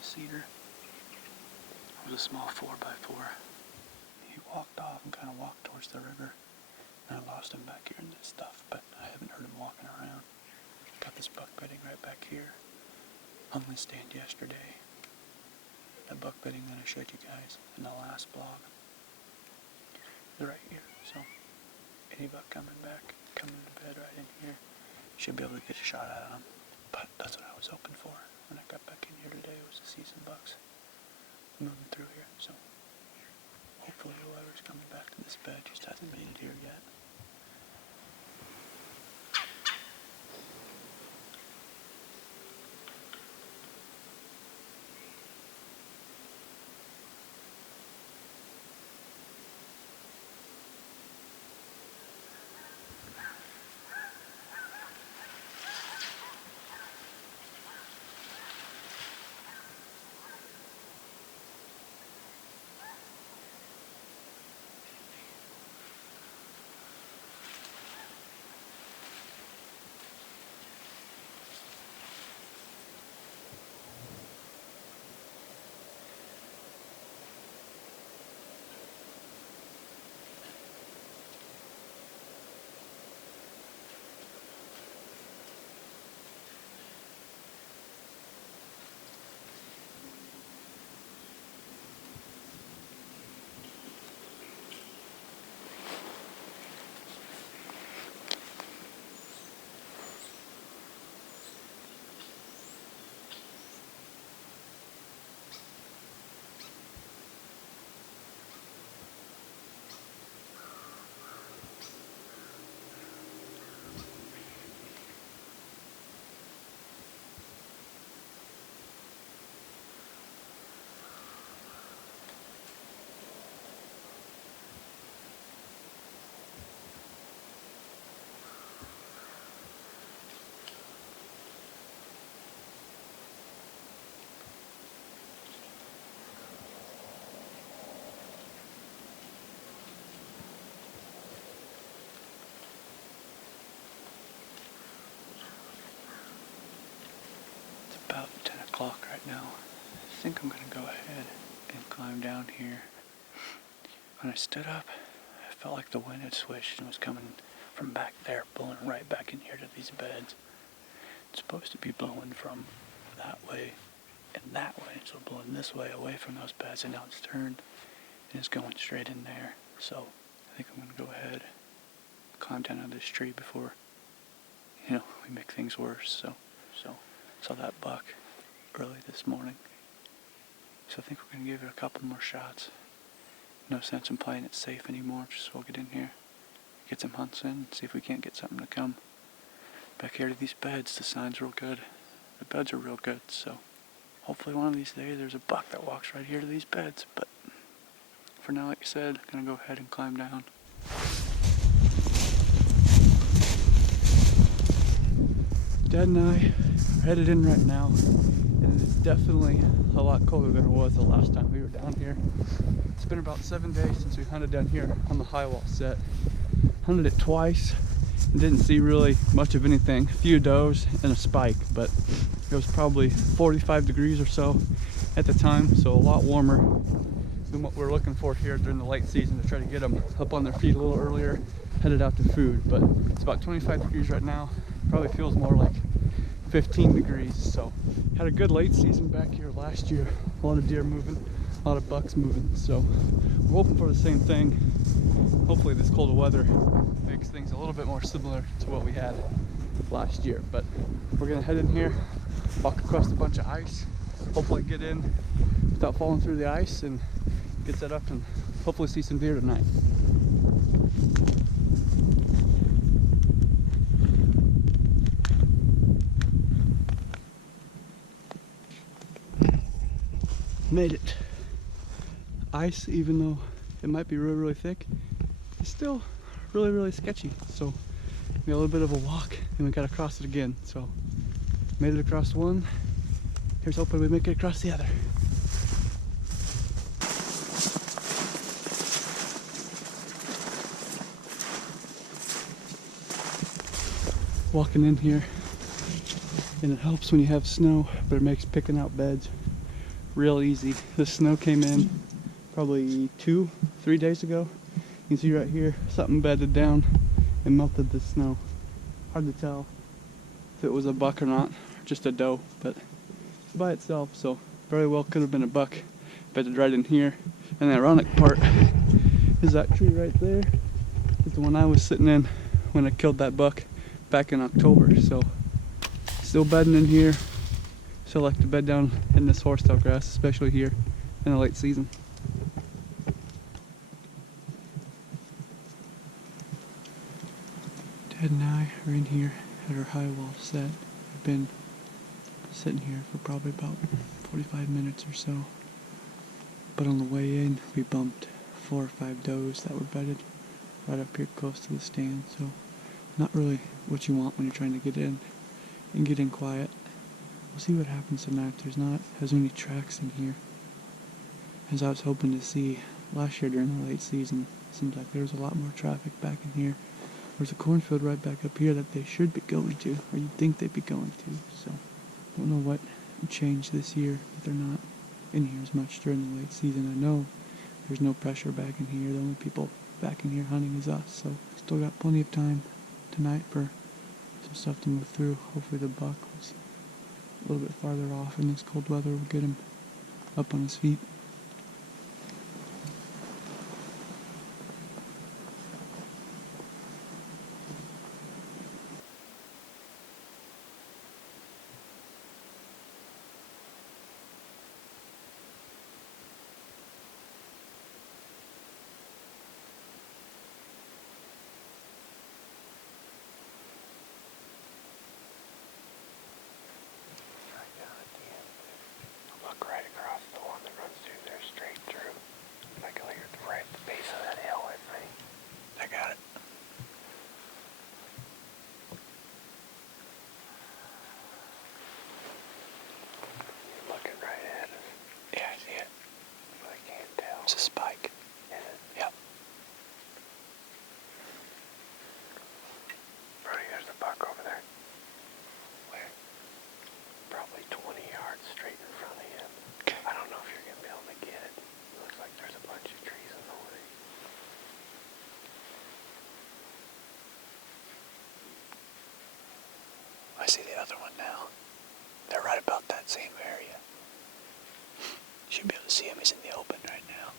the cedar. It was a small 4x4. He walked off and kind of walked towards the river. And I lost him back here in this stuff, but I haven't heard him walking around. Got this buck bedding right back here. Hung the stand yesterday. The buck bedding that I showed you guys in the last vlog. They're right here, so any buck coming back, coming to bed right in here, should be able to get a shot at him. But that's what I was hoping for when I got back in here today, was to see some bucks moving through here. So hopefully whoever's coming back to this bed just hasn't made it here yet. About 10 o'clock right now. I think I'm going to go ahead and climb down here. When I stood up, I felt like the wind had switched and was coming from back there, blowing right back in here to these beds. It's supposed to be blowing from that way and that way, so blowing this way away from those beds, and now it's turned and it's going straight in there. So I think I'm going to go ahead, climb down out of this tree before, we make things worse. So saw that buck early this morning, so I think we're going to give it a couple more shots. No sense in playing it safe anymore, just we'll get in here, get some hunts in, see if we can't get something to come back here to these beds. The sign's real good, the beds are real good, so hopefully one of these days there's a buck that walks right here to these beds. But for now, like I said, I'm going to go ahead and climb down. Dad and I are headed in right now, and it is definitely a lot colder than it was the last time we were down here. It's been about 7 days since we hunted down here on the high wall set. Hunted it twice and didn't see really much of anything. A few does and a spike, but it was probably 45 degrees or so at the time, so a lot warmer than what we're looking for here during the late season, to try to get them up on their feet a little earlier, headed out to food. But it's about 25 degrees right now. Probably feels more like 15 degrees. So had a good late season back here last year. A lot of deer moving, a lot of bucks moving. So we're hoping for the same thing. Hopefully this colder weather makes things a little bit more similar to what we had last year. But we're gonna head in here, walk across a bunch of ice, hopefully get in without falling through the ice, and get set up and hopefully see some deer tonight. Made it. Ice, even though it might be really, really thick, it's still really, really sketchy. So we got a little bit of a walk and we got to cross it again. So made it across one. Here's hoping we make it across the other. Walking in here, and it helps when you have snow, but it makes picking out beds real easy. The snow came in probably 2-3 days ago. You can see right here, something bedded down and melted the snow. Hard to tell if it was a buck or not, just a doe, but it's by itself, so very well could have been a buck bedded right in here. And the ironic part is that tree right there is the one I was sitting in when I killed that buck back in October. So still bedding in here. Still like to bed down in this horsetail grass, especially here in the late season. Dad and I are in here at our high wall set. We've been sitting here for probably about 45 minutes or so. But on the way in, we bumped 4 or 5 does that were bedded right up here close to the stand. So not really what you want when you're trying to get in and get in quiet. We'll see what happens tonight. There's not as many tracks in here as I was hoping to see last year during the late season. It seems like there was a lot more traffic back in here. There's a cornfield right back up here that they should be going to, or you'd think they'd be going to. So don't know what changed this year, but they're not in here as much during the late season. I know there's no pressure back in here. The only people back in here hunting is us. So still got plenty of time tonight for some stuff to move through. Hopefully the buck was a little bit farther off, and this cold weather will get him up on his feet. Look right across the one that runs through there, straight through. Like you're right at the base of that hill, I think. I got it. You're looking right at us. Yeah, I see it. But I can't tell. It's a spike. Is it? Yep. Brody, there's a buck over there. Where? Probably 20 yards straight in front of him. Okay. I don't know if you're going to be able to get it. It looks like there's a bunch of trees in the way. I see the other one now. They're right about that same area. Should be able to see him. He's in the open right now.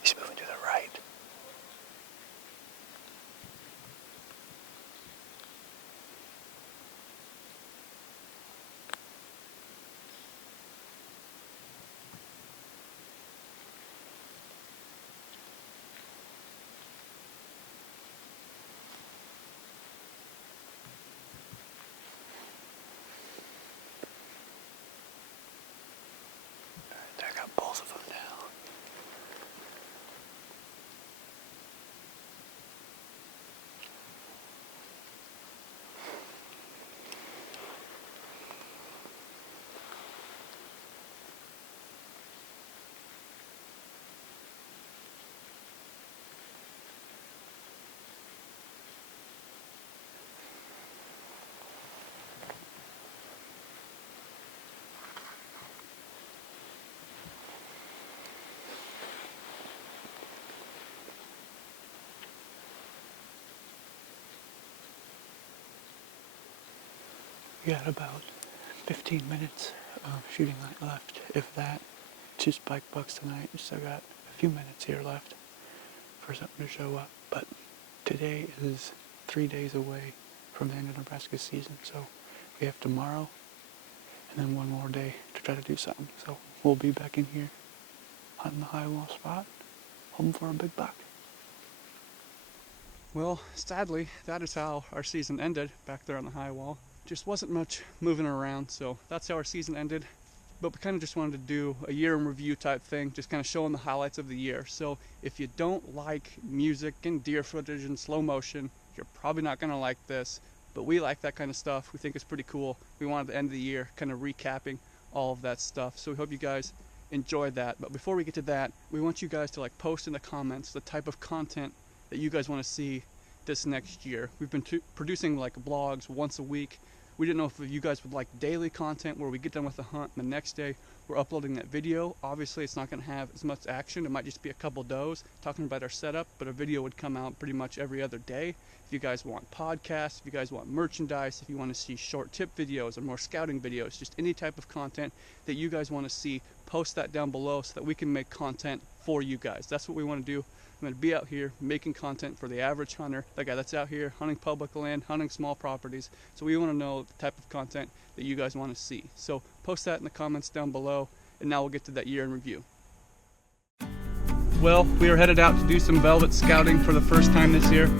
He's moving to the right. I got both of them now. We got about 15 minutes of shooting light left, if that. 2 spike bucks tonight. We still got a few minutes here left for something to show up. But today is 3 days away from the end of Nebraska season, so we have tomorrow and then one more day to try to do something. So we'll we'll be back in here on the high wall spot, hoping for a big buck. Well, sadly, that is how our season ended back there on the high wall. Just wasn't much moving around, so that's how our season ended. But we kind of just wanted to do a year in review type thing, just kind of showing the highlights of the year. So if you don't like music and deer footage and slow motion, you're probably not going to like this. But we like that kind of stuff. We think it's pretty cool. We wanted the end of the year kind of recapping all of that stuff. So we hope you guys enjoyed that. But before we get to that, we want you guys to like post in the comments the type of content that you guys want to see this next year. We've been producing like vlogs once a week. We didn't know if you guys would like daily content where we get done with the hunt and the next day we're uploading that video. Obviously it's not going to have as much action. It might just be a couple does talking about our setup, but a video would come out pretty much every other day. If you guys want podcasts, if you guys want merchandise, if you want to see short tip videos or more scouting videos, just any type of content that you guys want to see, post that down below so that we can make content for you guys. That's what we want to do. I'm going to be out here making content for the average hunter, that guy that's out here hunting public land, hunting small properties. So we want to know the type of content that you guys want to see. So post that in the comments down below, and now we'll get to that year in review. Well, we are headed out to do some velvet scouting for the first time this year.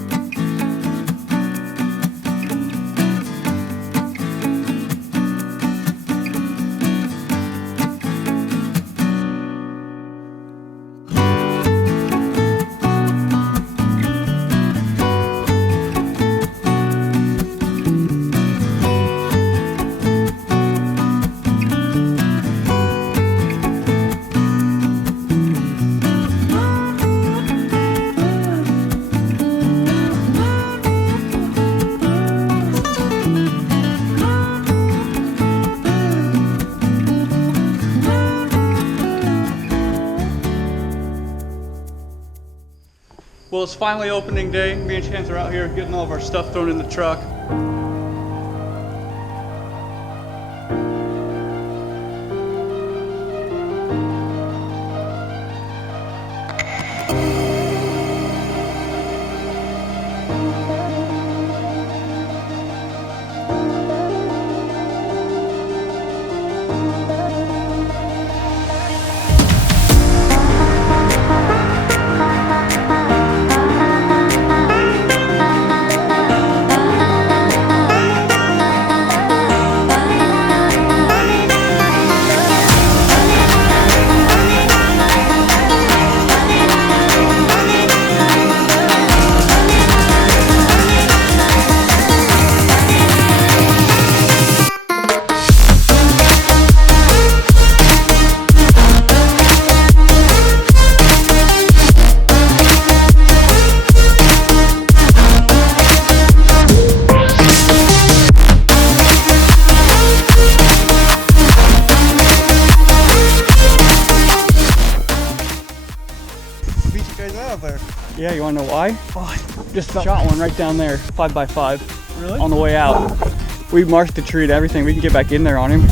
Well, it's finally opening day. Me and Chance are out here getting all of our stuff thrown in the truck. Yeah, you wanna know why? Oh, just shot one right down there, 5x5. Really? On the way out. We marked the tree and everything. We can get back in there on him.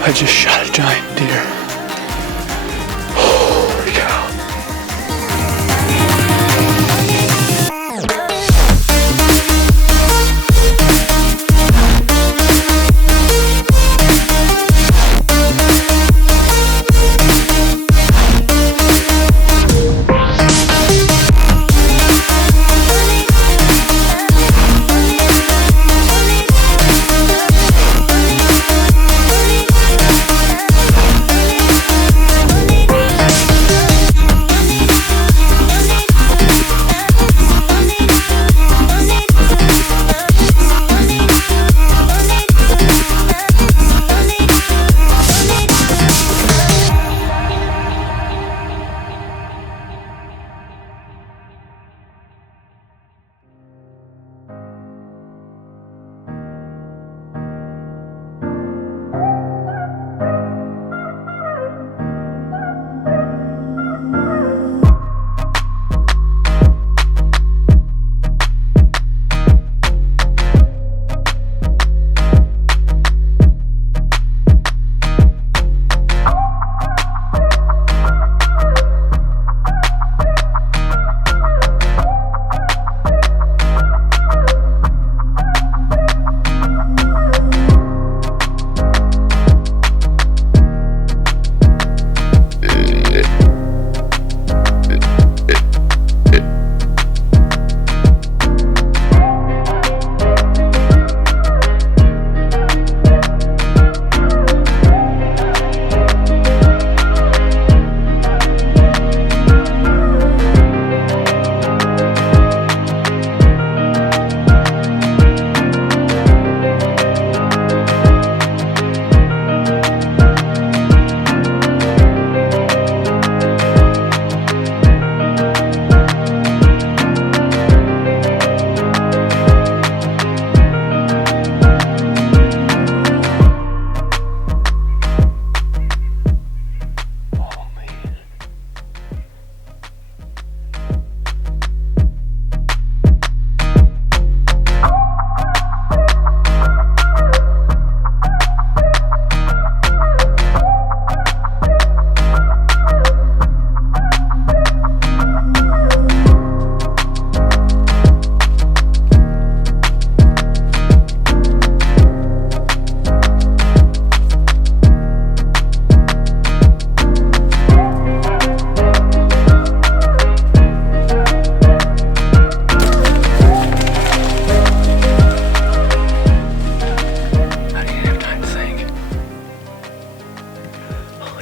I just shot a giant deer. Holy cow.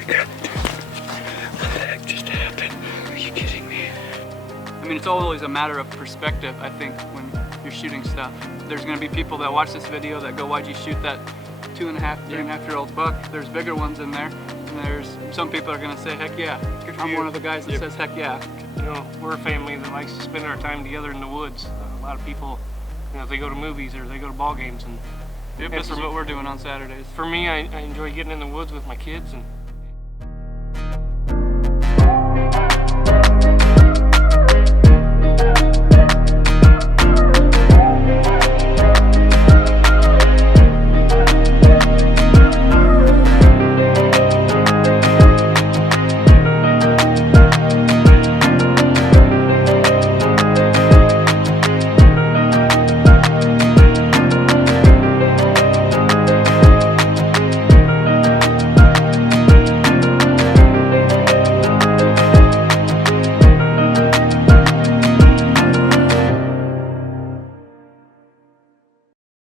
God, dude. What the heck just happened? Are you kidding me? I mean, it's always a matter of perspective, I think, when you're shooting stuff. There's gonna be people that watch this video that go, why'd you shoot that 2.5, 3.5-year-old buck? There's bigger ones in there. And there's some people are gonna say, heck yeah. I'm one of the guys that says, heck yeah. You know, we're a family that likes to spend our time together in the woods. A lot of people, you know, they go to movies or they go to ball games, and Yep, this is what we're doing on Saturdays. For me, I enjoy getting in the woods with my kids and